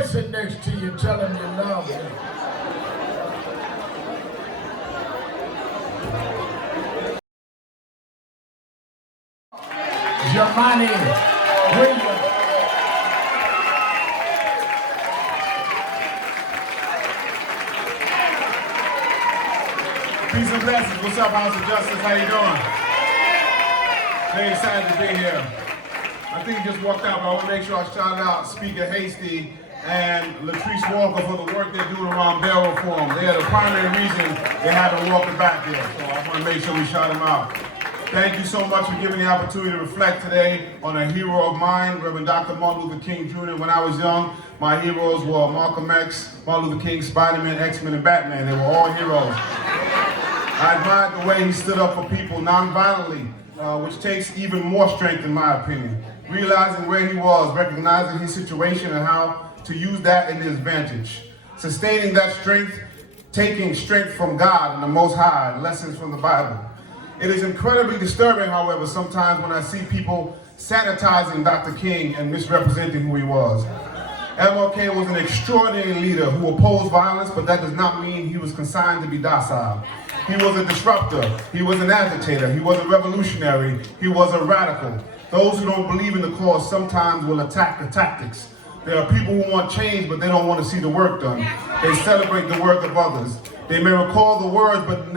person next to you, tell him you love him. Jumaane, William. Peace and blessings. What's up, House of Justice? How you doing? Very excited to be here. I think you just walked out, but I want to make sure I shout out Speaker Hasty and Latrice Walker for the work they're doing around bail reform. They are the primary reason they haven't walked back there. So I want to make sure we shout them out. Thank you so much for giving me the opportunity to reflect today on a hero of mine, Reverend Dr. Martin Luther King Jr. When I was young, my heroes were Malcolm X, Martin Luther King, Spider-Man, X-Men, and Batman. They were all heroes. I admired the way he stood up for people non-violently, which takes even more strength in my opinion. Realizing where he was, recognizing his situation and how to use that in his advantage. Sustaining that strength, taking strength from God and the Most High, lessons from the Bible. It is incredibly disturbing, however, sometimes when I see people sanitizing Dr. King and misrepresenting who he was. MLK was an extraordinary leader who opposed violence, but that does not mean he was consigned to be docile. He was a disruptor, he was an agitator, he was a revolutionary, he was a radical. Those who don't believe in the cause sometimes will attack the tactics. There are people who want change, but they don't want to see the work done. They celebrate the work of others. They may recall the words, but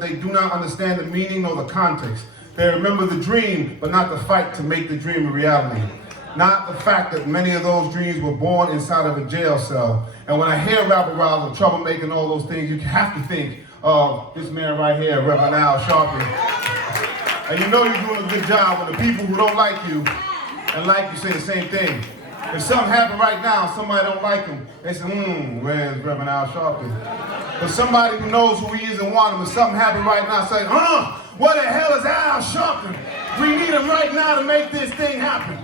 they do not understand the meaning or the context. They remember the dream, but not the fight to make the dream a reality. Not the fact that many of those dreams were born inside of a jail cell. And when I hear rabble-rousing, troublemaking, and all those things, you have to think of this man right here, Reverend Sharpton. And you know you're doing a good job when the people who don't like you and like you say the same thing. If something happened right now, somebody don't like him, they say, where's Reverend Sharpton? But somebody who knows who he is and want him, if something happened right now, say, what the hell is Al Sharpton? We need him right now to make this thing happen.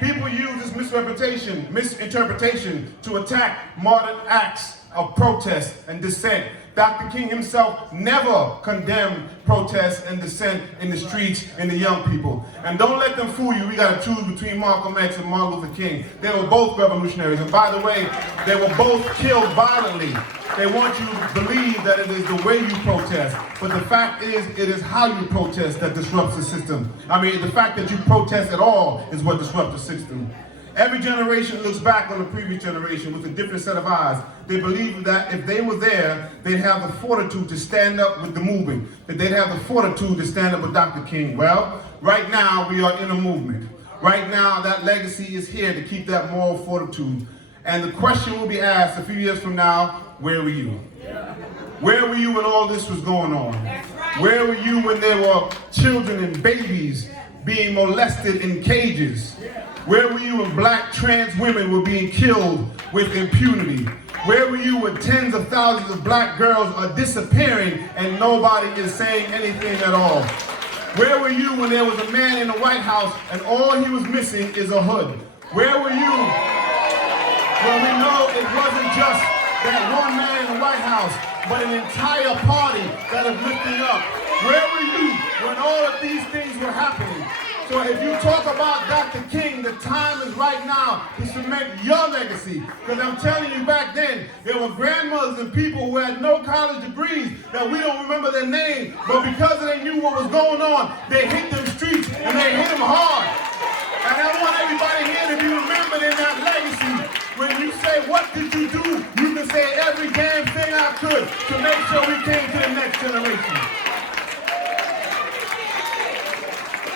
People use this misinterpretation to attack modern acts of protest and dissent. Dr. King himself never condemned protests and dissent in the streets and the young people. And don't let them fool you. We got to choose between Malcolm X and Martin Luther King. They were both revolutionaries. And by the way, they were both killed violently. They want you to believe that it is the way you protest. But the fact is, it is how you protest that disrupts the system. I mean, the fact that you protest at all is what disrupts the system. Every generation looks back on the previous generation with a different set of eyes. They believe that if they were there, they'd have the fortitude to stand up with the movement, that they'd have the fortitude to stand up with Dr. King. Well, right now we are in a movement. Right now that legacy is here to keep that moral fortitude. And the question will be asked a few years from now, where were you? Where were you when all this was going on? Where were you when there were children and babies being molested in cages? Where were you when black trans women were being killed with impunity? Where were you when tens of thousands of black girls are disappearing and nobody is saying anything at all? Where were you when there was a man in the White House and all he was missing is a hood? Where were you when we know it wasn't just that one man in the White House, but an entire party that is lifting up? Where were you when all of these things were happening? So if you talk about Dr. King, the time is right now to cement your legacy. Because I'm telling you, back then, there were grandmothers and people who had no college degrees that we don't remember their name, but because they knew what was going on, they hit them streets and they hit them hard. And I want everybody here to be remembered in that legacy. When you say, what did you do? You can say every damn thing I could to make sure we came to the next generation.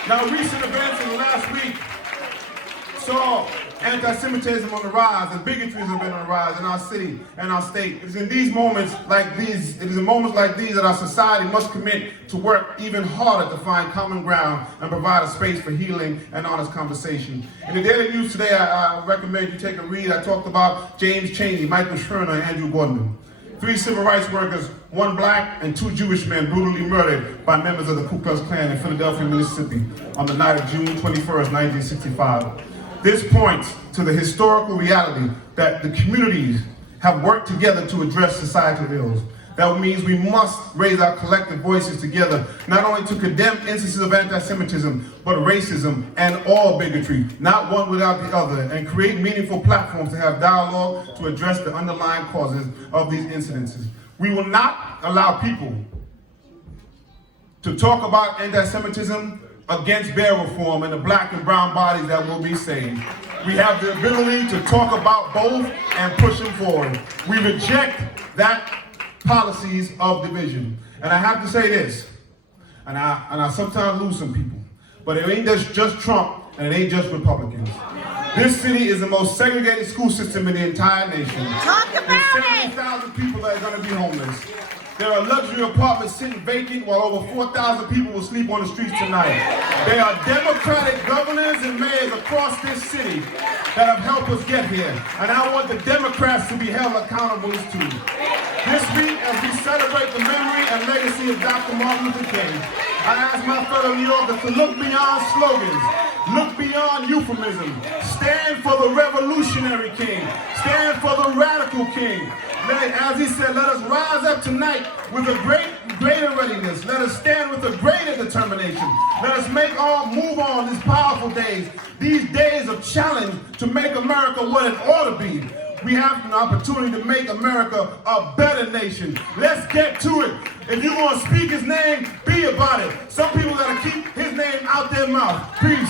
Now, recent events in the last week saw anti-Semitism on the rise and bigotry has been on the rise in our city and our state. It is in these moments like these, that our society must commit to work even harder to find common ground and provide a space for healing and honest conversation. In the Daily News today, I recommend you take a read. I talked about James Chaney, Michael Sherner, and Andrew Gordon. 3 civil rights workers, 1 black and 2 Jewish men brutally murdered by members of the Ku Klux Klan in Philadelphia, Mississippi on the night of June 21st, 1965. This points to the historical reality that the communities have worked together to address societal ills. That means we must raise our collective voices together, not only to condemn instances of anti-Semitism, but racism and all bigotry, not one without the other, and create meaningful platforms to have dialogue to address the underlying causes of these incidences. We will not allow people to talk about anti-Semitism against bail reform and the black and brown bodies that will be saved. We have the ability to talk about both and push them forward. We reject that policies of division. And I have to say this, and I sometimes lose some people, but it ain't just Trump and it ain't just Republicans. This city is the most segregated school system in the entire nation. Talk about it! There's 70,000 people that are going to be homeless. There are luxury apartments sitting vacant while over 4,000 people will sleep on the streets tonight. There are Democratic governors and mayors across this city that have helped us get here. And I want the Democrats to be held accountable too. This week, as we celebrate the memory and legacy of Dr. Martin Luther King, I ask my fellow New Yorkers to look beyond slogans, look beyond euphemism, stand for the revolutionary king, stand for the radical king. As he said, let us rise up tonight with a greater readiness. Let us stand with a greater determination. Let us move on these powerful days, these days of challenge to make America what it ought to be. We have an opportunity to make America a better nation. Let's get to it. If you're going to speak his name, be about it. Some people got to keep his name out their mouth. Peace.